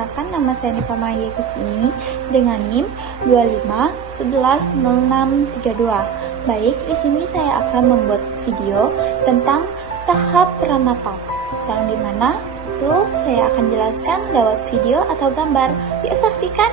Perkenalkan, nama saya Nifa Maya Kusini dengan NIM 25110632. Baik, di sini saya akan membuat video tentang tahap prenatal, yang dimana itu saya akan jelaskan lewat video atau gambar. Yuk saksikan.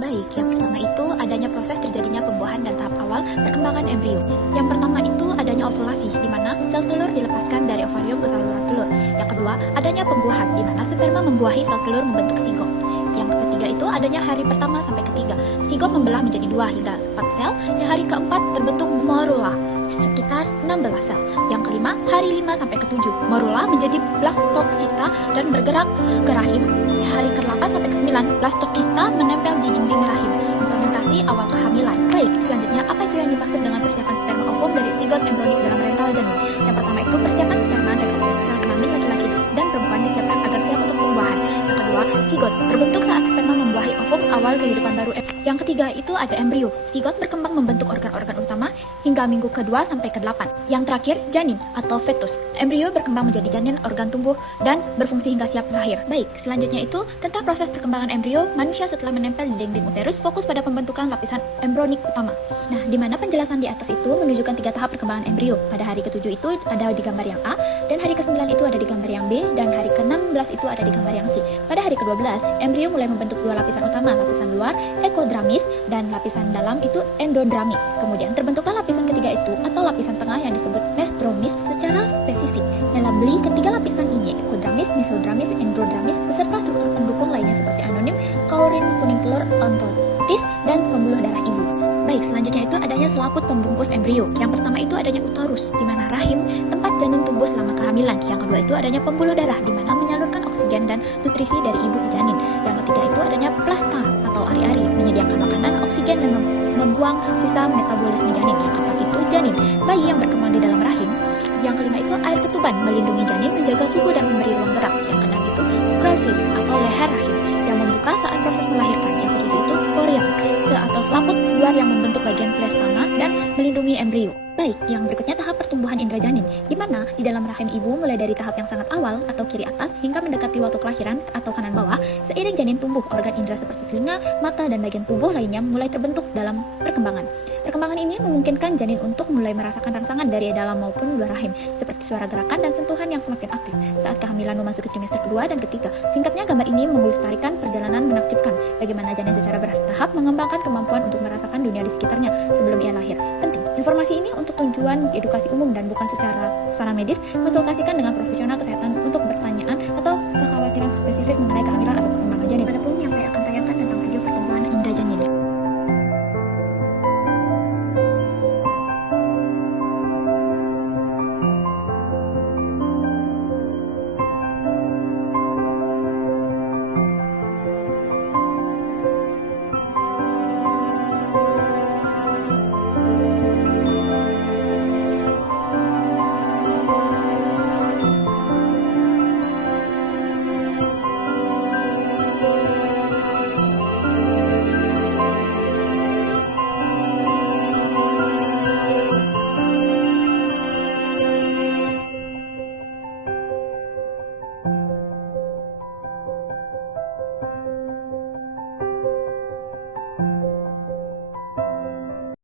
Baik, yang pertama itu adanya proses terjadinya pembuahan dan tahap awal perkembangan embrio. Yang pertama itu adanya ovulasi, di mana sel telur dilepaskan dari ovarium ke saluran telur. Yang kedua, adanya pembuahan, di mana sperma membuahi sel telur membentuk zigot. Yang ketiga itu adanya hari pertama sampai ketiga. Zigot membelah menjadi 2 hingga 4 sel. Yang hari keempat terbentuk morula, sekitar 16 sel. Yang kelima, hari 5 sampai ke-7, morula menjadi blastocista dan bergerak ke rahim. Hari ke-8 sampai ke-9, blastocista menempel di dinding rahim. Implementasi awal kehamilan. Baik, selanjutnya apa itu yang dimaksud dengan persiapan sperma ovum dari zigot embryonik dalam rental janin? Yang pertama itu persiapan sperma dan ovum sel kelamin laki-laki dan perempuan disiapkan agar siap untuk pembuahan. Yang kedua, zigot terbentuk saat sperma membuahi ovum awal kehidupan baru. Yang ketiga itu ada embrio. Zigot berkembang membentuk organ-organ utama hingga minggu ke-2 sampai ke-8. Yang terakhir, janin atau fetus. Embrio berkembang menjadi janin, organ tumbuh dan berfungsi hingga siap lahir. Baik, selanjutnya itu tentang proses perkembangan embrio. Manusia setelah menempel di dinding uterus fokus pada pembentukan lapisan embryonik utama. Nah, di mana penjelasan di atas itu menunjukkan 3 tahap perkembangan embrio. Pada hari ke-7 itu ada di gambar yang A, dan hari ke-9 itu ada di gambar yang B, dan hari ke-16 itu ada di gambar yang C. Pada hari ke-12, embrio mulai membentuk 2 lapisan utama, lapisan luar ekodramis dan lapisan dalam itu endodramis. Kemudian terbentuklah lapisan ketiga itu atau lapisan tengah yang disebut mestromis secara spesifik. Melalui ketiga lapisan ini, ekodramis, mesodramis, endodramis beserta struktur pendukung lainnya seperti anonim, kaurin, kuning telur, ontotis, dan pembuluh darah ibu. Baik, selanjutnya itu adanya selaput pembungkus embrio. Yang pertama itu adanya uterus, di mana rahim, tempat janin tumbuh selama kehamilan. Yang kedua itu adanya pembuluh darah, di mana menyalurkan oksigen dan nutrisi dari ibu ke janin. Yang ketiga itu adanya plasta atau ari-ari, menyediakan makanan, oksigen, dan membuang sisa metabolisme janin. Yang keempat itu janin, bayi yang berkembang di dalam rahim. Yang kelima itu air ketuban, melindungi janin, menjaga suhu dan memberi ruang gerak. Yang keenam itu crevice atau leher rahim, yang membuka saat proses melahirkan. Yang ketujuh itu chorion atau selaput luar yang membentuk bagian plastana dan melindungi embrio. Baik, yang berikutnya tahap pertumbuhan indera janin, di mana di dalam rahim ibu mulai dari tahap yang sangat awal atau kiri atas hingga mendekati waktu kelahiran atau kanan bawah. Seiring janin tumbuh, organ indera seperti telinga, mata, dan bagian tubuh lainnya mulai terbentuk dalam perkembangan. Perkembangan ini memungkinkan janin untuk mulai merasakan rangsangan dari dalam maupun luar rahim, seperti suara gerakan dan sentuhan yang semakin aktif saat kehamilan memasuki trimester kedua dan ketiga. Singkatnya, gambar ini melestarikan perjalanan menakjubkan bagaimana janin secara bertahap mengembangkan kemampuan untuk merasakan dunia di sekitarnya sebelum ia lahir. Penting, informasi ini untuk tujuan edukasi umum dan bukan secara saran medis. Konsultasikan dengan profesional kesehatan untuk pertanyaan atau kekhawatiran spesifik mengenai kehamilan atau perkembangan janin.